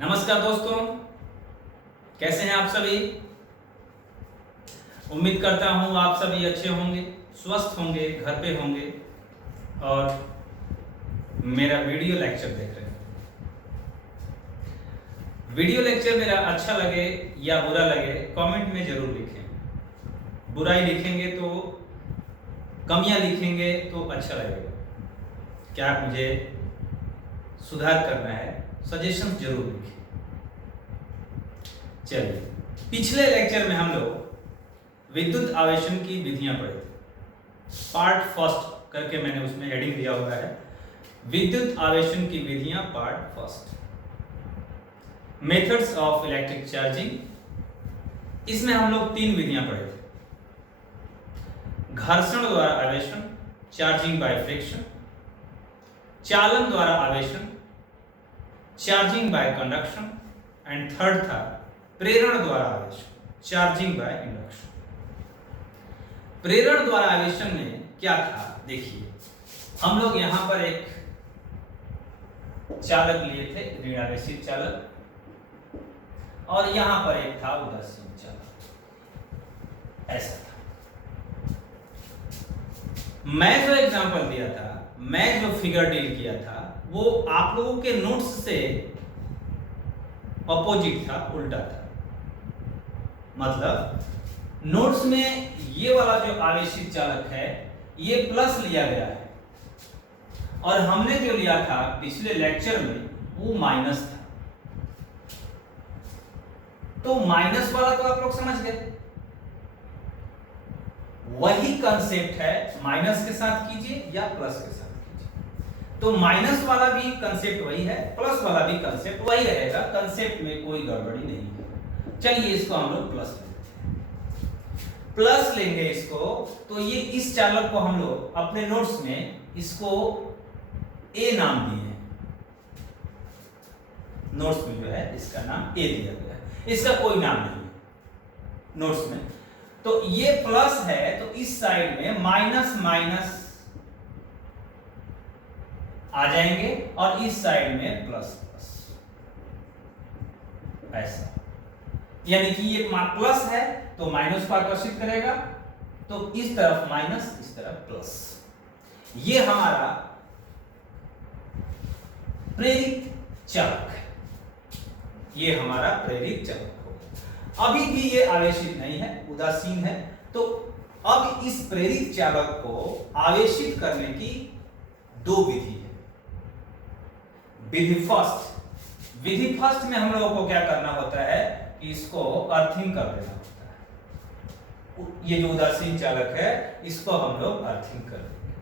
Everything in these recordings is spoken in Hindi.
नमस्कार दोस्तों, कैसे हैं आप सभी। उम्मीद करता हूं आप सभी अच्छे होंगे, स्वस्थ होंगे, घर पे होंगे और मेरा वीडियो लेक्चर देख रहे हैं। वीडियो लेक्चर मेरा अच्छा लगे या बुरा लगे कमेंट में जरूर लिखें। बुराई लिखेंगे तो, कमियां लिखेंगे तो अच्छा लगेगा। क्या मुझे सुधार करना है, सजेशन जरूर लिखें। चलिए, पिछले लेक्चर में हम लोग विद्युत आवेशन की विधियां पढ़े थे। पार्ट फर्स्ट करके मैंने उसमें हेडिंग दिया हुआ है, विद्युत आवेशन की विधियां part first, methods of electric charging. इसमें हम लोग 3 विधियां पढ़े थे, घर्षण द्वारा आवेशन, चार्जिंग बाय फ्रिक्शन, चालन द्वारा आवेशन, charging by conduction, and third था प्रेरण द्वारा आवेशन, चार्जिंग बाय इंडक्शन। प्रेरण द्वारा आवेशन में क्या था, देखिए हम लोग यहां पर एक चालक लिए थे, ऋणावेशित चालक, और यहां पर एक था उदासीन चालक। ऐसा था। मैं जो एग्जांपल दिया था, मैं जो फिगर डील किया था, वो आप लोगों के नोट्स से अपोजिट था, उल्टा था। मतलब नोट्स में ये वाला जो आवेशित चालक है ये प्लस लिया गया है, और हमने जो लिया था पिछले लेक्चर में वो माइनस था। तो माइनस वाला तो आप लोग समझ गए, वही कंसेप्ट है, माइनस के साथ कीजिए या प्लस के साथ कीजिए। तो माइनस वाला भी कंसेप्ट वही है, प्लस वाला भी कंसेप्ट वही रहेगा, कंसेप्ट में कोई गड़बड़ी नहीं है। चलिए इसको हम लोग प्लस लेंगे इसको, तो ये इस चालक को हम लोग अपने नोट्स में इसको ए नाम दिए हैं। नोट्स में जो है इसका नाम ए दिया गया है, इसका कोई नाम नहीं है नोट्स में। तो ये प्लस है तो इस साइड में माइनस माइनस आ जाएंगे और इस साइड में प्लस प्लस, ऐसा। यानी कि ये प्लस है तो माइनस को आकर्षित करेगा, तो इस तरफ माइनस, इस तरफ प्लस। ये हमारा प्रेरित चालक है, ये हमारा प्रेरित चालक होगा। अभी भी ये आवेशित नहीं है, उदासीन है। तो अब इस प्रेरित चालक को आवेशित करने की 2 विधि है। विधि फर्स्ट में हम लोगों को क्या करना होता है कि इसको अर्थिंग कर देना होता है। ये जो उदासीन चालक है इसको हम लोग अर्थिंग कर देंगे।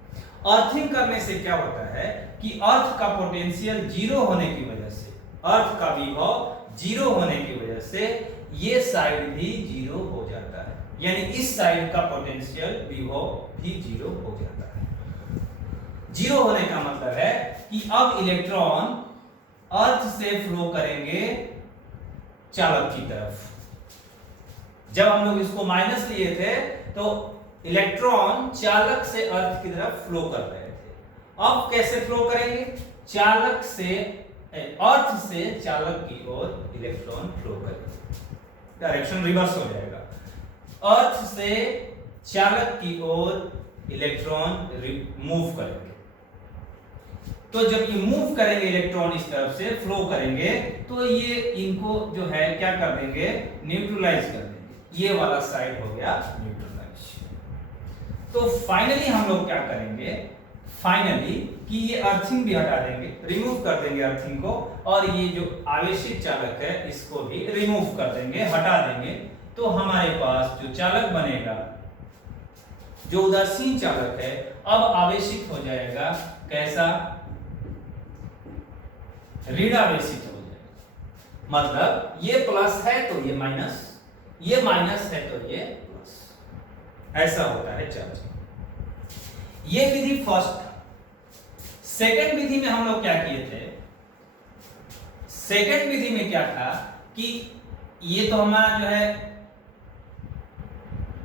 अर्थिंग करने से क्या होता है कि अर्थ का पोटेंशियल 0 होने की वजह से, अर्थ का विभव 0 होने की वजह से ये साइड भी 0 हो जाता है। यानी इस साइड का पोटेंशियल विभव भी 0 हो जाता है। 0 होने का मतलब है कि अब इलेक्ट्रॉन अर्थ से फ्लो करेंगे चालक की तरफ। जब हम लोग इसको माइनस लिए थे तो इलेक्ट्रॉन चालक से अर्थ की तरफ फ्लो कर रहे थे। अब कैसे फ्लो करेंगे, चालक से, अर्थ से चालक की ओर इलेक्ट्रॉन फ्लो करेंगे। डायरेक्शन रिवर्स हो जाएगा, अर्थ से चालक की ओर इलेक्ट्रॉन मूव करेंगे। तो जब ये मूव करेंगे इलेक्ट्रॉन इस तरफ से फ्लो करेंगे, तो ये इनको जो है क्या कर देंगे, न्यूट्रलाइज कर देंगे। ये वाला साइड हो गया न्यूट्रलाइज। तो फाइनली हम लोग क्या करेंगे, फाइनली कि ये अर्थिंग भी हटा देंगे, रिमूव कर देंगे अर्थिंग को, और ये जो आवेशित चालक है इसको भी रिमूव कर देंगे, हटा देंगे। तो हमारे पास जो चालक बनेगा, जो उदासीन चालक है, अब आवेशित हो जाएगा। कैसा, ऋणावेशित हो जाएगा। मतलब ये प्लस है तो ये माइनस, ये माइनस है तो ये प्लस, ऐसा होता है चार्जिंग। ये विधि फर्स्ट था। सेकंड विधि में हम लोग क्या किए थे, सेकंड विधि में क्या था कि ये तो हमारा जो है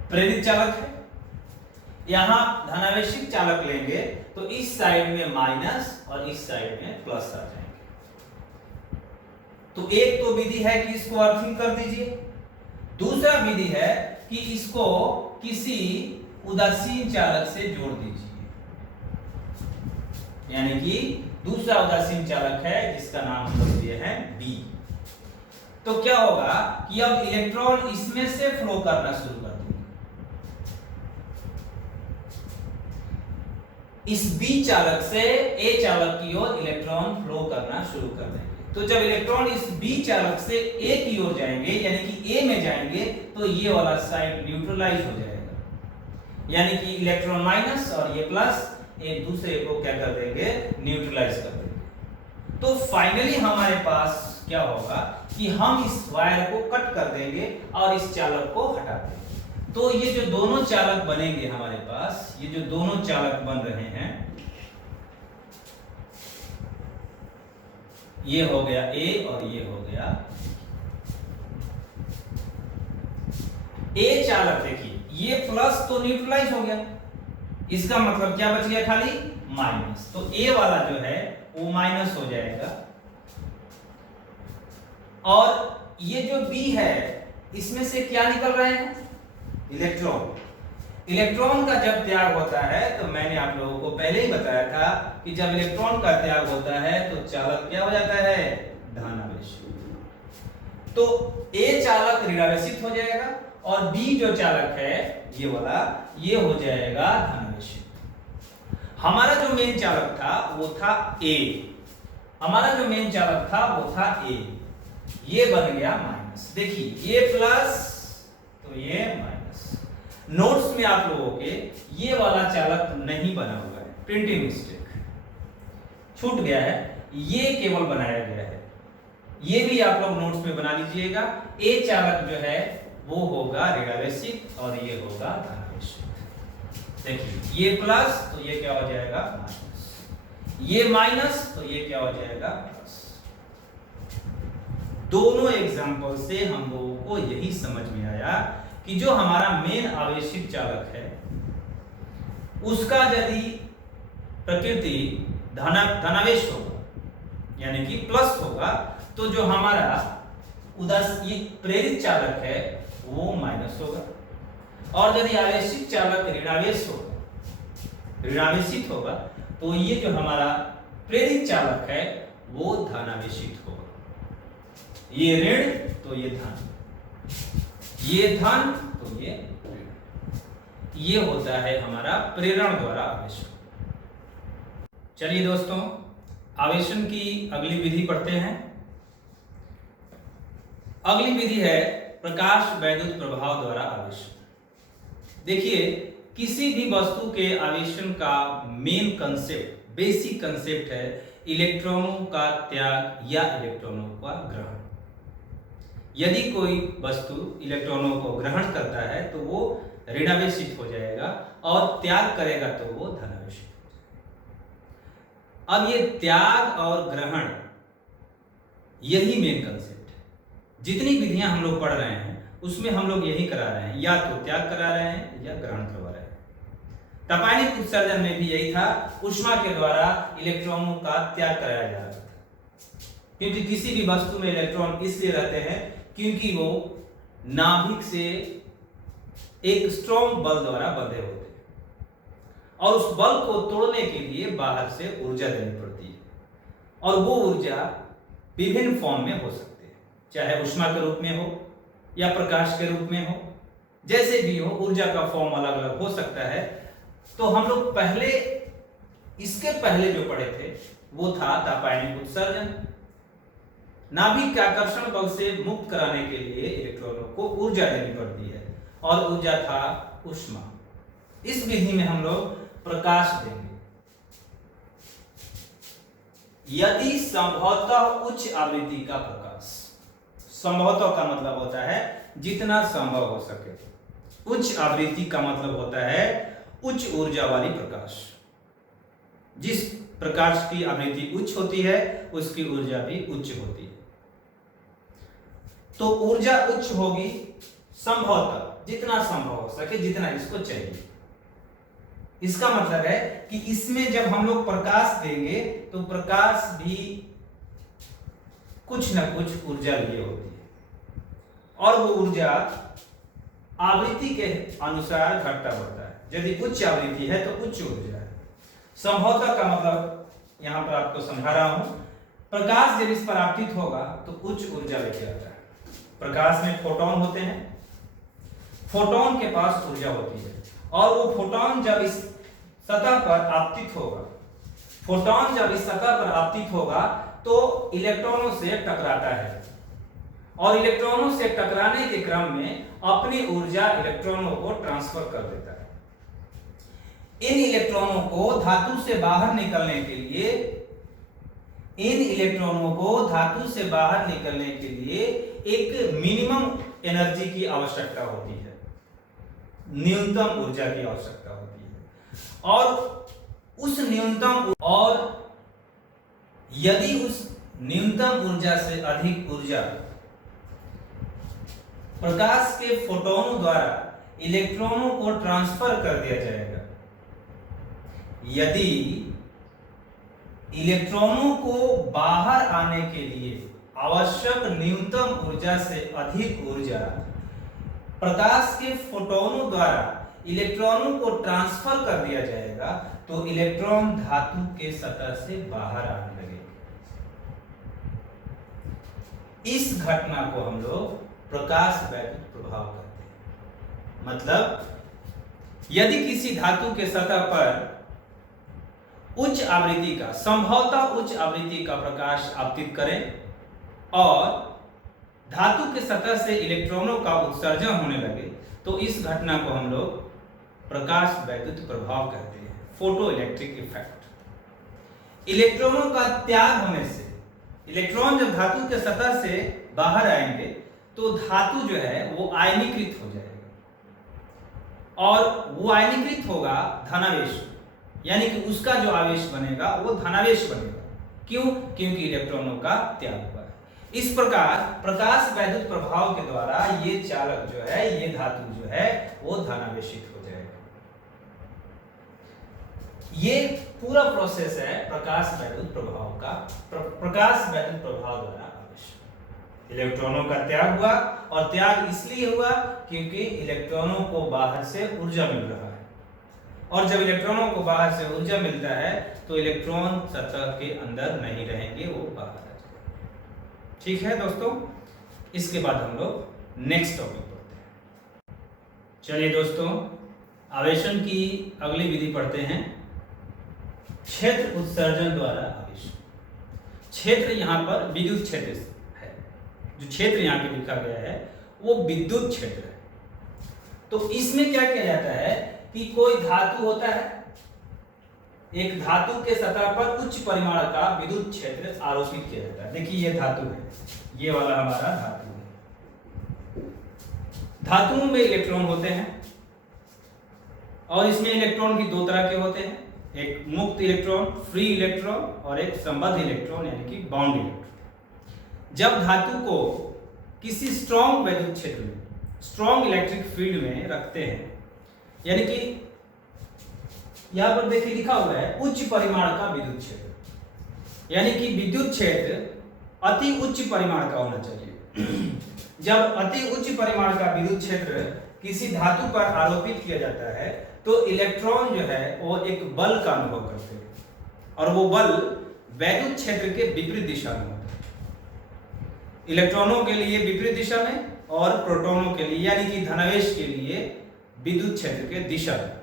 प्रेरित चालक है, यहां धनावेशित चालक लेंगे तो इस साइड में माइनस और इस साइड में प्लस आ जाएंगे। तो एक तो विधि है कि इसको अर्थिंग कर दीजिए, दूसरा विधि है कि इसको किसी उदासीन चालक से जोड़ दीजिए, यानी कि दूसरा उदासीन चालक है जिसका नाम हम लोग दिए हैं बी। तो क्या होगा कि अब इलेक्ट्रॉन इसमें से फ्लो करना शुरू कर देंगे, इस बी चालक से ए चालक की ओर इलेक्ट्रॉन फ्लो करना शुरू कर देंगे। तो जब इलेक्ट्रॉन इस बी चालक से ए की ओर जाएंगे, यानी कि ए में जाएंगे, तो ये वाला साइड न्यूट्रलाइज हो जाएगा, यानी कि इलेक्ट्रॉन माइनस और ये प्लस एक दूसरे को क्या कर देंगे, न्यूट्रलाइज कर देंगे। तो फाइनली हमारे पास क्या होगा कि हम इस वायर को कट कर देंगे और इस चालक को हटा देंगे। तो ये जो दोनों चालक बनेंगे हमारे पास, ये जो दोनों चालक बन रहे हैं, ये हो गया ए और ये हो गया ए चालक। देखिए ये प्लस तो न्यूट्रलाइज हो गया, इसका मतलब क्या बच गया, खाली माइनस। तो ए वाला जो है वो माइनस हो जाएगा, और ये जो बी है इसमें से क्या निकल रहे हैं, इलेक्ट्रॉन। इलेक्ट्रॉन का जब त्याग होता है, तो मैंने आप लोगों को पहले ही बताया था कि जब इलेक्ट्रॉन का त्याग होता है तो चालक क्या हो जाता है, धनावेशित। तो ए चालक ऋणावेशित हो जाएगा और बी जो चालक है ये वाला, ये हो जाएगा धनावेशित। हमारा जो मेन चालक था वो था ए, हमारा जो मेन चालक था वो था ए, ये बन गया माइनस। देखिए ये प्लस तो ये माइनस। नोट्स में आप लोगों के ये वाला चालक नहीं बना हुआ है, प्रिंटिंग मिस्टेक छूट गया है, ये केवल बनाया गया है, ये भी आप लोग नोट्स में बना लीजिएगा। ए चालक जो है वो होगा ऋणावेशित और ये होगा धनावेशित। देखिए ये प्लस तो ये क्या हो जाएगा माइनस, ये माइनस तो ये क्या हो जाएगा प्लस। दोनों एग्जांपल से हम लोगों को यही समझ में आया कि जो हमारा मेन आवेशित चालक है उसका यदि प्रकृति धनावेश होगा, यानी कि प्लस होगा, तो जो हमारा ये प्रेरित चालक है वो माइनस होगा, और यदि आवेशित चालक ऋणावेश होगा, ऋणावेशित होगा, तो ये जो हमारा प्रेरित चालक है वो धनावेशित होगा। ये ऋण तो ये धन, ये धन तो ये ऋण। ये होता है हमारा प्रेरण द्वारा आवेशन। चलिए दोस्तों, आवेशन की अगली विधि पढ़ते हैं। अगली विधि है प्रकाश वैद्युत प्रभाव द्वारा आवेशन। देखिए किसी भी वस्तु के आवेशन का मेन कंसेप्ट, बेसिक कंसेप्ट है इलेक्ट्रॉनों का त्याग या इलेक्ट्रॉनों का ग्रहण। यदि कोई वस्तु इलेक्ट्रॉनों को ग्रहण करता है तो वो ऋणावेशित हो जाएगा, और त्याग करेगा तो वो धनावेशित। अब ये त्याग और ग्रहण यही मेन कंसेप्ट है। जितनी विधियां हम लोग पढ़ रहे हैं उसमें हम लोग यही करा रहे हैं, या तो त्याग करा रहे हैं या ग्रहण करवा रहे हैं। रासायनिक उत्सर्जन में भी यही था, ऊष्मा के द्वारा इलेक्ट्रॉनों का त्याग कराया जा रहा था, क्योंकि किसी भी वस्तु में इलेक्ट्रॉन इसलिए रहते हैं क्योंकि वो नाभिक से एक स्ट्रॉन्ग बल द्वारा बंधे होते हैं, और उस बल को तोड़ने के लिए बाहर से ऊर्जा देनी पड़ती है, और वो ऊर्जा विभिन्न फॉर्म में हो सकती है, चाहे ऊष्मा के रूप में हो या प्रकाश के रूप में हो, जैसे भी हो ऊर्जा का फॉर्म अलग अलग हो सकता है। तो हम लोग पहले, इसके पहले जो पढ़े थे वो था तापायनिक उत्सर्जन। नाभिक के आकर्षण बल से मुक्त कराने के लिए इलेक्ट्रॉनों को ऊर्जा देनी पड़ती है, और ऊर्जा था ऊष्मा। इस विधि में हम लोग प्रकाश देंगे यदि संभवतः उच्च आवृत्ति का प्रकाश। संभवतः का मतलब होता है जितना संभव हो सके, उच्च आवृत्ति का मतलब होता है उच्च ऊर्जा वाली प्रकाश। जिस प्रकाश की आवृत्ति उच्च होती है उसकी ऊर्जा भी उच्च होती है। तो ऊर्जा उच्च होगी संभवतः, जितना संभव हो सके, जितना इसको चाहिए। इसका मतलब है कि इसमें जब हम लोग प्रकाश देंगे तो प्रकाश भी कुछ न कुछ ऊर्जा लिए होती है और वो ऊर्जा आवृत्ति के अनुसार घटता बढ़ता है। यदि उच्च आवृत्ति है तो उच्च ऊर्जा है। संभवतः का मतलब यहां पर आपको समझा रहा हूं, प्रकाश जब इस पर आपतित होगा तो उच्च ऊर्जा लेके आता है। प्रकाश में फोटोन होते हैं, फोटोन के पास ऊर्जा होती है और वो फोटोन जब इस सतह पर आपतित होगा, फोटोन जब इस सतह पर आपतित होगा तो इलेक्ट्रॉनों से टकराता है और इलेक्ट्रॉनों से टकराने के क्रम में अपनी ऊर्जा इलेक्ट्रॉनों को ट्रांसफर कर देता है। इन इलेक्ट्रॉनों को धातु से बाहर निकलने के लिए एक मिनिमम एनर्जी की आवश्यकता होती है, न्यूनतम ऊर्जा की आवश्यकता होती है और यदि उस न्यूनतम ऊर्जा से अधिक ऊर्जा प्रकाश के फोटोनों द्वारा इलेक्ट्रॉनों को ट्रांसफर कर दिया जाएगा, यदि इलेक्ट्रॉनों को बाहर आने के लिए आवश्यक न्यूनतम ऊर्जा से अधिक ऊर्जा प्रकाश के फोटोनों द्वारा इलेक्ट्रॉनों को ट्रांसफर कर दिया जाएगा तो इलेक्ट्रॉन धातु के सतह से बाहर आने लगेंगे। इस घटना को हम लोग प्रकाश वैद्युत प्रभाव कहते हैं। मतलब यदि किसी धातु के सतह पर उच्च आवृत्ति का, संभवतः उच्च आवृत्ति का प्रकाश आपतित करें और धातु के सतह से इलेक्ट्रॉनों का उत्सर्जन होने लगे तो इस घटना को हम लोग प्रकाश वैद्युत प्रभाव कहते हैं, फोटो इलेक्ट्रिक इफेक्ट। इलेक्ट्रॉनों का त्याग होने से, इलेक्ट्रॉन जब धातु के सतह से बाहर आएंगे तो धातु जो है वो आयनीकृत हो जाएगा और वो आयनीकृत होगा धनावेश, यानी कि उसका जो आवेश बनेगा वो धनावेश बनेगा। क्यों? क्योंकि इलेक्ट्रॉनों का त्याग हुआ है। इस प्रकार प्रकाश वैद्युत प्रभाव के द्वारा ये चालक जो है, ये धातु जो है वो धनावेशित हो जाएगा। ये पूरा प्रोसेस है प्रकाश वैद्युत प्रभाव का, प्रकाश वैद्युत प्रभाव द्वारा आवेश। इलेक्ट्रॉनों का त्याग हुआ और त्याग इसलिए हुआ क्योंकि इलेक्ट्रॉनों को बाहर से ऊर्जा मिल रहा है और जब इलेक्ट्रॉनों को बाहर से ऊर्जा मिलता है तो इलेक्ट्रॉन सतह के अंदर नहीं रहेंगे, वो बाहर आ जाएंगे। ठीक है दोस्तों, इसके बाद हम लोग नेक्स्ट टॉपिक पढ़ते हैं। चलिए दोस्तों, आवेशन की अगली विधि पढ़ते हैं, क्षेत्र उत्सर्जन द्वारा आवेशन। क्षेत्र यहाँ पर विद्युत क्षेत्र है, जो क्षेत्र यहाँ पे लिखा गया है वो विद्युत क्षेत्र है। तो इसमें क्या किया जाता है कि कोई धातु होता है, एक धातु के सतह पर उच्च परिमाण का विद्युत क्षेत्र आरोपित किया जाता है। देखिए ये धातु है, ये वाला हमारा धातु है। धातुओं में इलेक्ट्रॉन होते हैं और इसमें इलेक्ट्रॉन भी दो तरह के होते हैं, एक मुक्त इलेक्ट्रॉन, फ्री इलेक्ट्रॉन और एक संबद्ध इलेक्ट्रॉन यानी कि बाउंड इलेक्ट्रॉन। जब धातु को किसी स्ट्रॉन्ग वैद्युत क्षेत्र में, स्ट्रॉन्ग इलेक्ट्रिक फील्ड में रखते हैं, यानी कि यहां पर देखिए लिखा हुआ है उच्च परिमाण का विद्युत क्षेत्र, यानी कि विद्युत क्षेत्र अति उच्च परिमाण का होना चाहिए। जब अति उच्च परिमाण का विद्युत क्षेत्र किसी धातु पर आरोपित किया जाता है तो इलेक्ट्रॉन जो है वो एक बल का अनुभव करते हैं और वो बल वैद्युत क्षेत्र के विपरीत दिशा में होता है। इलेक्ट्रॉनों के लिए विपरीत दिशा में और प्रोटॉनों के लिए यानी कि धनावेश के लिए विद्युत क्षेत्र के दिशा में।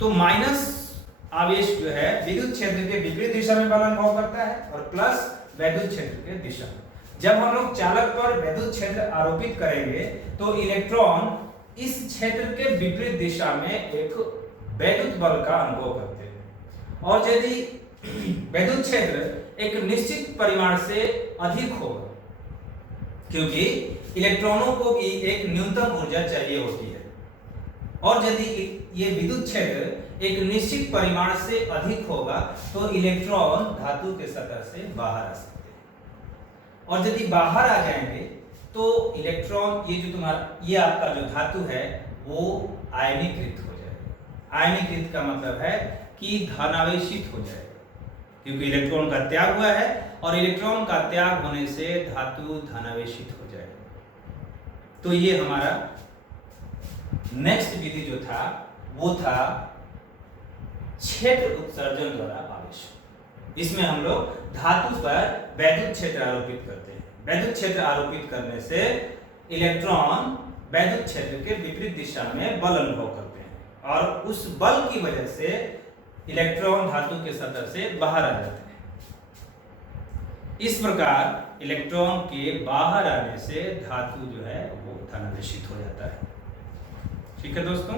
तो माइनस आवेश जो है विद्युत क्षेत्र के विपरीत दिशा में बल अनुभव करता है और प्लस वैद्युत क्षेत्र के दिशा में। जब हम लोग चालक पर वैद्युत क्षेत्र आरोपित करेंगे तो इलेक्ट्रॉन इस क्षेत्र के विपरीत दिशा में एक वैद्युत बल का अनुभव करते हैं और यदि वैद्युत क्षेत्र एक निश्चित परिमाण से अधिक होगा, क्योंकि इलेक्ट्रॉनों को भी एक न्यूनतम ऊर्जा चाहिए होती है, और यदि ये विद्युत क्षेत्र एक निश्चित परिमाण से अधिक होगा तो इलेक्ट्रॉन धातु के सतह से बाहर आ सकते हैं और यदि बाहर आ जाएंगे तो इलेक्ट्रॉन, ये जो तुम्हारा ये आपका जो धातु है वो आयनीकृत हो जाएगा। आयनीकृत का मतलब है कि धनावेशित हो जाएगा। क्योंकि इलेक्ट्रॉन का त्याग हुआ है और इलेक्ट्रॉन का त्याग होने से धातु धनावेशित हो जाएगा। तो ये हमारा नेक्स्ट विधि जो था वो था क्षेत्र उत्सर्जन द्वारा आवेश। इसमें हम लोग धातु पर वैद्युत क्षेत्र आरोपित करते हैं। वैद्युत क्षेत्र आरोपित करने से इलेक्ट्रॉन वैद्युत क्षेत्र के विपरीत दिशा में बल अनुभव करते हैं और उस बल की वजह से इलेक्ट्रॉन धातु के सतह से बाहर आ जाते हैं। इस प्रकार इलेक्ट्रॉन के बाहर आने से धातु जो है वो धनावेशित हो जाता है। ठीक है दोस्तों।